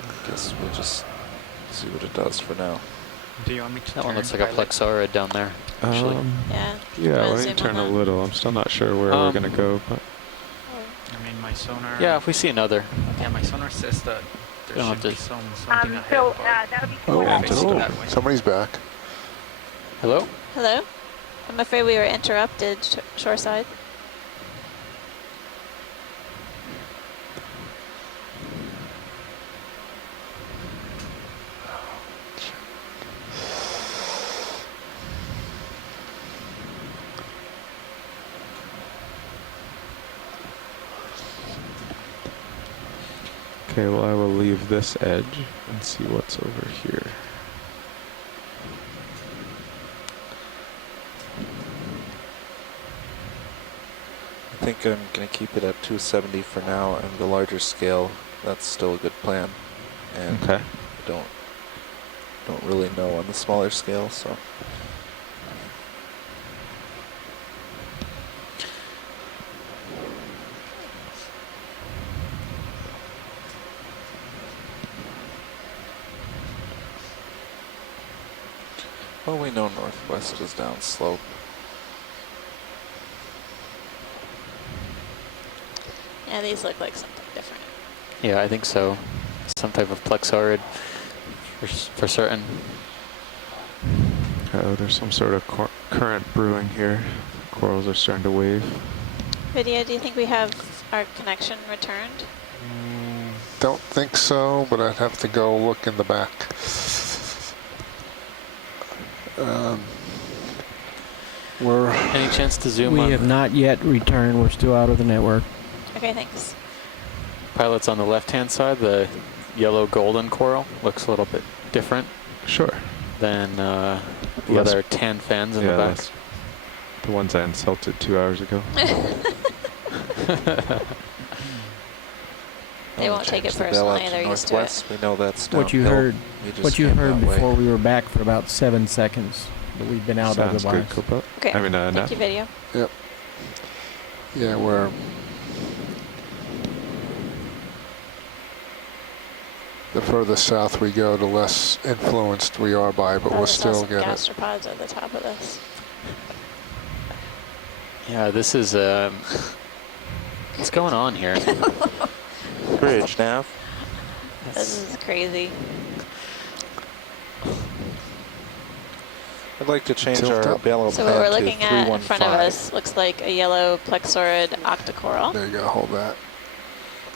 I guess we'll just see what it does for now. Do you want me to That one turn, looks like a pilot? plexaurid down there, actually. Yeah. Yeah, Wanna why don't zoom you in turn a on- little? I'm still not sure where we're going to go, but I mean, my sonar. Yeah, if we see another. Yeah, my sonar says that there Don't should have be to- something ahead. So but that would be Oh, Yeah, facing oh, that way. somebody's back. Hello? Hello? I'm afraid we were interrupted shoreside. okay, well, I will leave this edge and see what's over here. I think I'm going to keep it at 270 for now, and the larger scale, that's still a good plan. And Okay. I don't really know on the smaller scale, so. Well, we know northwest is down slope. Yeah, these look like something different. Yeah, I think so. Some type of plexaurid for certain. Oh, there's some sort of current brewing here. Corals are starting to wave. Video, do you think we have our connection returned? Don't think so, but I'd have to go look in the back. We're Any chance to zoom We on? have not yet returned. We're still out of the network. Okay, thanks. Pilots on the left-hand side, the yellow golden coral looks a little bit different Sure. than the Less- other tan fans in yeah, the back. that's the ones I insulted 2 hours ago. They won't take it personally, they're used to it. We know that's What you downhill. heard, We just what you came heard that way. before we were back for about 7 seconds, but we've been out Sounds otherwise. good, Cooper. Okay, I mean, thank Neff. you, video. yeah, we're the further south we go, the less influenced we are by, but Oh, we'll there's still also get it. gastropods at the top of this. Yeah, this is what's going on here? Bridge, Nav. This is crazy. I'd like to change Tilt our up. bailout So what plan we're to looking at in front of 315. us looks like a yellow plexaurid octocoral. There you go, hold that.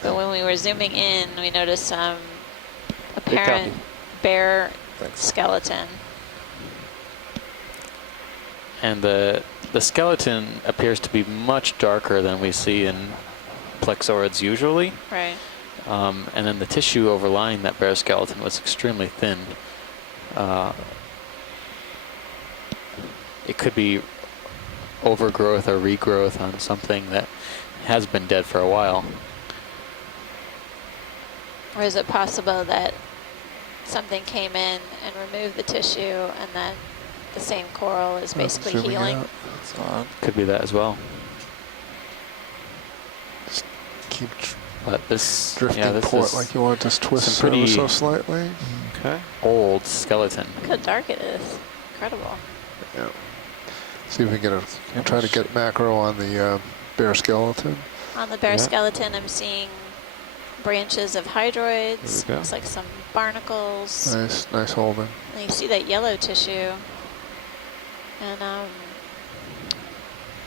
But when we were zooming in, we noticed some apparent copy. bare Thanks. skeleton. And the skeleton appears to be much darker than we see in plexaurids usually. Right. And then the tissue overlying that bare skeleton was extremely thin. It could be overgrowth or regrowth on something that has been dead for a while. Or is it possible that something came in and removed the tissue and then the same coral is basically Zooming healing? out. It's on. Could be that as well. Keep But this, Drifting yeah, this port, is like you want to just twist some pretty so slightly. Okay. old skeleton. Look how dark it is. Incredible. Yeah. See if we can get a, try to get macro on the bear skeleton. On the bear skeleton, I'm seeing branches of hydroids. Looks like some barnacles. Nice holding. And you see that yellow tissue. And I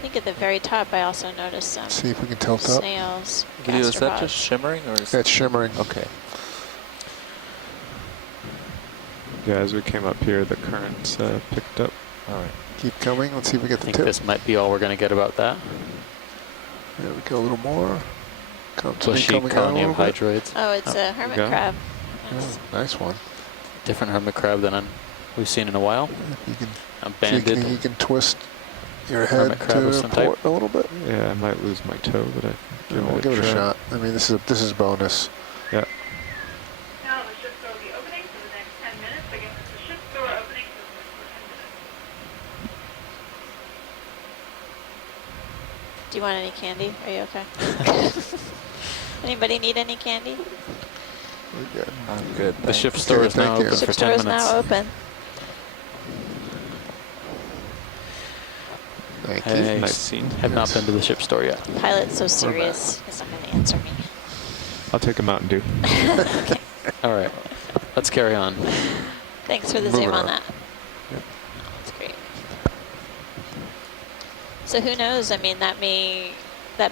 think at the very top, I also noticed some See if we can tilt up. snails. Video, is that gastropods. just shimmering or is That's shimmering. Okay. Yeah, as we came up here, the currents picked up. All right. Keep coming. Let's see if we get I the think tip. this might be all we're going to get about that. There we go. A little more. Bushy coming out a colony of little bit. hydroids. Oh, it's a hermit go. crab. Yeah, Nice. nice one. Different hermit crab than we've seen in a while. You can, A so banded. you can twist your head Hermit crab of to some port a little bit. Yeah, I might lose my toe, but We'll give it a try. shot. I mean, this is bonus. Yeah. Now the ship door will be opening for the next 10 minutes. Again, it's the ship door opening for the next 10 minutes. Do you want any candy? Are you okay? Anybody need any candy? We're good. I'm good. The ship thanks. store is Thank now you. open Ship for store 10 is minutes. now open. Thank Hey, you. Nice scene. have not been to the ship store yet. Pilot's so serious. He's not going to answer me. I'll take a Mountain Dew. All right, let's carry on. Thanks for the Moving zoom on on. that. That's great. So who knows? I mean, that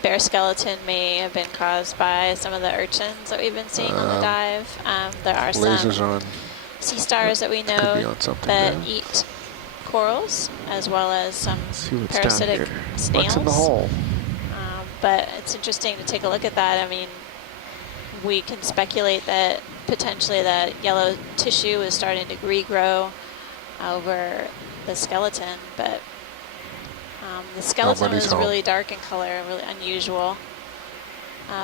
bear skeleton may have been caused by some of the urchins that we've been seeing on the dive. There are Lasers some on. sea stars that we Could be know on something that there. eat corals, as well as some See what's down parasitic here. snails. What's in the hole? But it's interesting to take a look at that. I mean, we can speculate that potentially that yellow tissue is starting to regrow over the skeleton, but the skeleton Nobody's was home. really dark in color, really unusual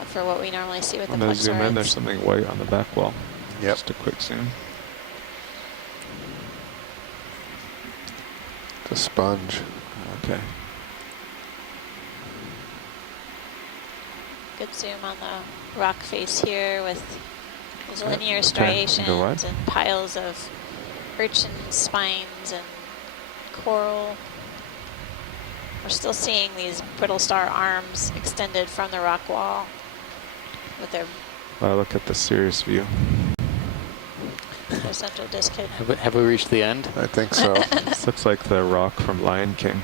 for what we normally see with When the I zoom in, there's plexaurids. something white on the back wall. Yep. Just a quick zoom. The sponge. Okay. Good zoom on the rock face here with these linear Okay, striations go wide. and piles of urchin spines and coral. We're still seeing these brittle star arms extended from the rock wall with their Look at the serious view. central disc hidden. Have we reached the end? I think so. This looks like the rock from Lion King.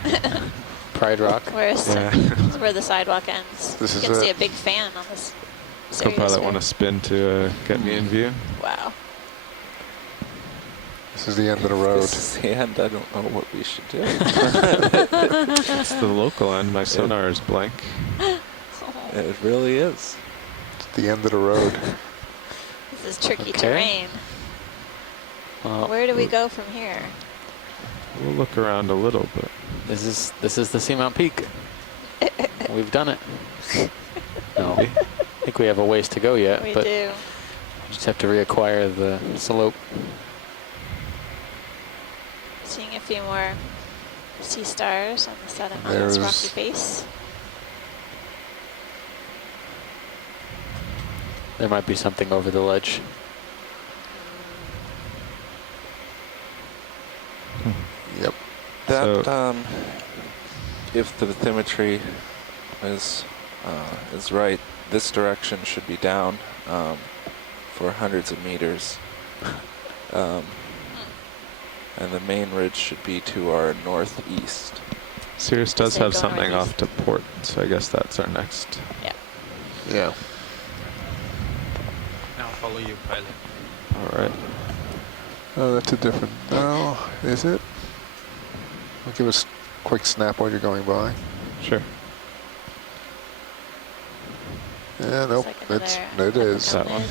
Pride Rock? Yeah. Where the sidewalk ends. This You is can see it. a big fan on this. Co-pilot want to spin to get me in view. Wow. This is the end of the road. This is the end. I don't know what we should do. It's the local end. My sonar is blank. It really is. It's the end of the road. This is tricky Okay. terrain. Well, Where do we go from here? We'll look around a little, but this is the Seamount Peak. We've done it. No, I think we have a ways to go yet, We but do. we just have to reacquire the slope. Seeing a few more sea stars on the side of this There's- rocky face. There might be something over the ledge. Yep. That So- if the bathymetry is right, this direction should be down for hundreds of meters, and the main ridge should be to our northeast. Sirius does Say have go something northeast. off to port, so I guess that's our next. Yeah. Now follow you, pilot. All right. Oh, that's a different. No, is it? I'll give us a quick snap while you're going by. Sure. Yeah, nope. Looks like It another is. That one.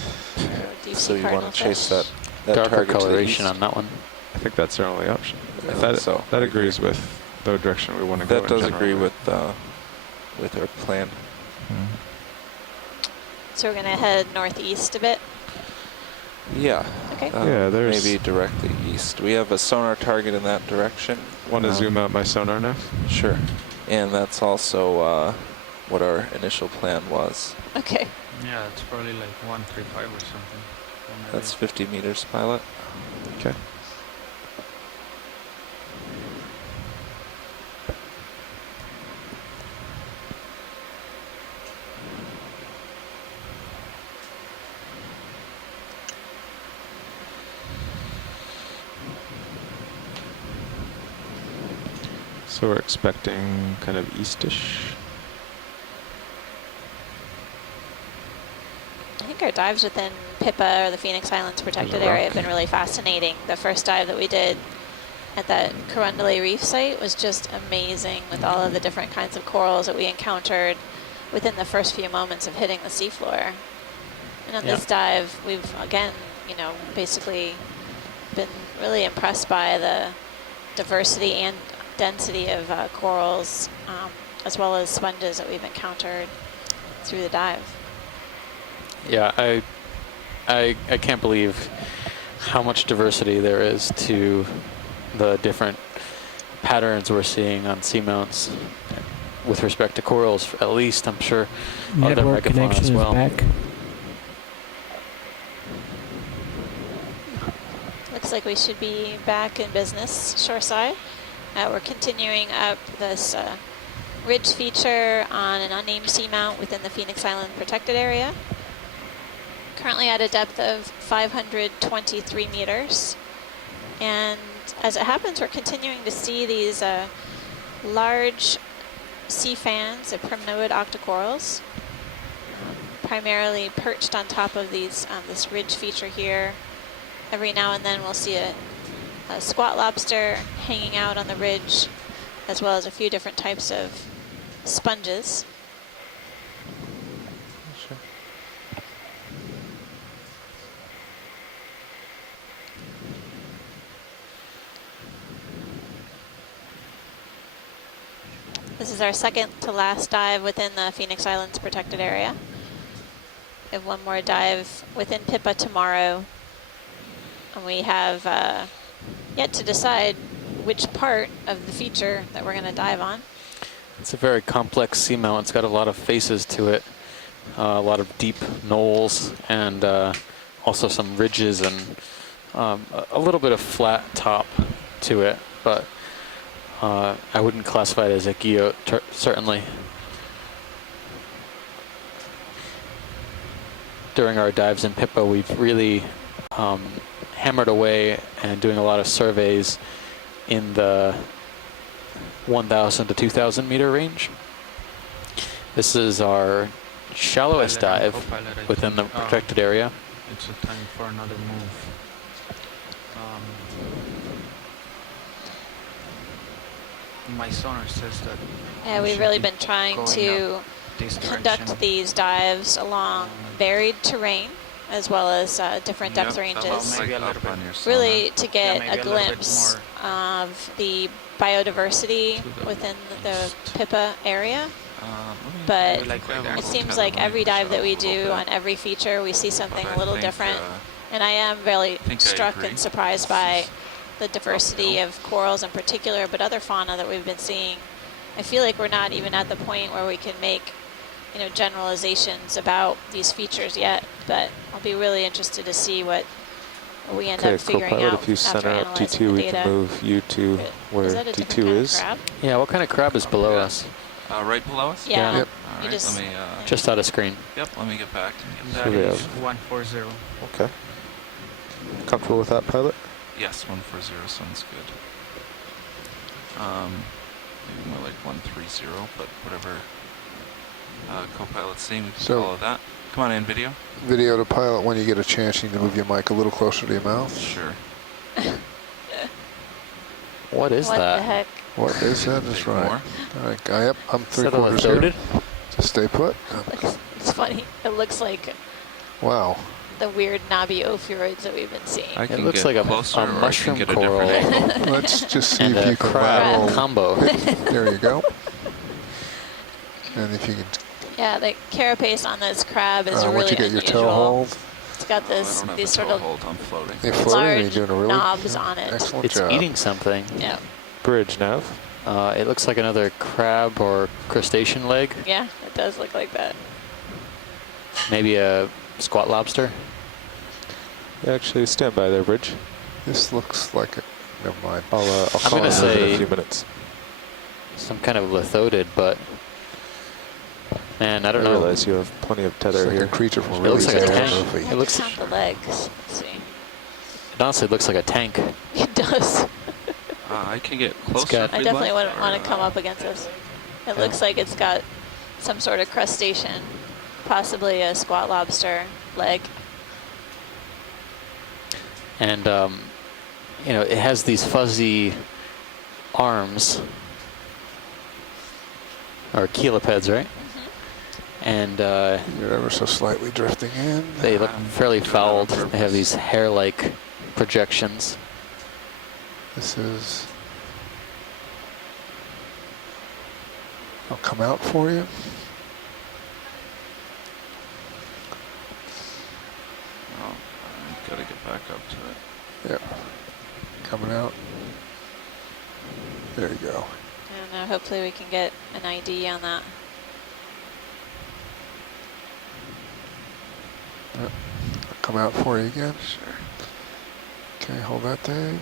deep So sea you want cardinal to chase fish. that Darker target to the coloration east? on that one. I think that's our only option. Yeah, that so that I agrees with the direction we want to go. That in does general. agree with our plan. Mhm. So we're going to head northeast a bit. Yeah. Okay. Yeah, there's- maybe directly east. We have a sonar target in that direction. Want to zoom out my sonar now? Sure. And that's also what our initial plan was. Okay. Yeah, it's probably like 135 or something. That's 50 meters, pilot. Okay. So we're expecting kind of eastish. I think our dives within Pippa, or the Phoenix Islands protected area, have been really fascinating. The first dive that we did at that Corundale Reef site was just amazing, with all of the different kinds of corals that we encountered within the first few moments of hitting the seafloor. And on this dive, we've, again, you know, basically been really impressed by the diversity and density of corals, as well as sponges that we've encountered through the dive. Yeah, I can't believe how much diversity there is to the different patterns we're seeing on seamounts with respect to corals, at least. I'm sure other Network megafauna connection as is well. back. Looks like we should be back in business shoreside. We're continuing up this ridge feature on an unnamed seamount within the Phoenix Island protected area. Currently at a depth of 523 meters. And as it happens, we're continuing to see these large sea fans of primnoid octocorals, primarily perched on top of these this ridge feature here. Every now and then we'll see a squat lobster hanging out on the ridge, as well as a few different types of sponges. Sure. This is our second to last dive within the Phoenix Islands protected area. We have one more dive within Pippa tomorrow, and we have yet to decide which part of the feature that we're going to dive on. It's a very complex seamount. It's got a lot of faces to it, a lot of deep knolls, and also some ridges and a little bit of flat top to it, but I wouldn't classify it as a guyot, certainly. During our dives in Pippa, we've really hammered away and doing a lot of surveys in the 1,000 to 2,000 meter range. This is our shallowest dive within the protected area. It's a time for another move. My sonar says that. Yeah, we we've should really be been trying going to up this conduct direction. these dives along varied terrain, as well as different depth ranges, maybe a little bit. really to get maybe a a little bit glimpse more of the biodiversity to the within the east. Pippa area. Let me But like it seems like every dive that we do on every feature, we see something a little different. And I am really struck and surprised by the diversity of corals in particular, but other fauna that we've been seeing. I feel like we're not even at the point where we can make, you know, generalizations about these features yet, but I'll be really interested to see what we end up figuring co-pilot, out if you after center up analyzing D2, the we data. can move you to where Is that a different D2 kind is. of crab? Yeah, what kind of crab is below us? right below us? Yeah. Yep. All You right, just- let me, Just out of screen. yep, let me get back. That So we is have- 140. Okay. Comfortable with that, pilot? Yes, 140 sounds good. Maybe more like 130, but whatever co-pilot's saying, we can So- follow that. Come on in, video. Video to pilot, when you get a chance, you need to move your mic a little closer to your mouth. Sure. What is What that? the heck? What is that? That's Take right. more. All right, guy up. I'm Is three that a quarters here. loaded? Just stay put. It's funny. It looks like Wow. the weird knobby ophiuroids that we've been seeing. I It can looks get like closer, a or I can mushroom get a coral different angle. Let's just see and if a you can crab lateral. combo. There you go. And if you can, Yeah, the carapace on this crab is once really you get your toe unusual. hold, It's got I this don't have these a sort toe of hold, I'm floating. you're floating and large you're doing a really knobs on it. excellent It's job. eating something. Yeah, Bridge nav. It looks like another crab or crustacean leg. yeah, it does look like that. Maybe a squat lobster? Actually, stand by there, Bridge. This looks like it. Never mind. I'll I'm call gonna it in say- a few minutes. Some kind of lithodid, but man, I don't know. realize you have plenty of It's tether like here. a creature from It really looks like a bad tank. movie. I It have looks- to count the legs. Let's see. It honestly looks like a tank. It does. I can get It's closer. got- if I we'd definitely like, wouldn't want or, to come up against this. It Yeah. looks like it's got some sort of crustacean, possibly a squat lobster leg. And you know, it has these fuzzy arms, or chelipeds, right? And You're ever so slightly drifting in. they look fairly doing that on fouled. They purpose. have these hair-like projections. This is... I'll come out for you. Oh, I gotta get back up to it. Yep. Coming out. There you go. And hopefully we can get an ID on that. Yep. I'll come out for you again. Sure. Okay, hold that, Dave.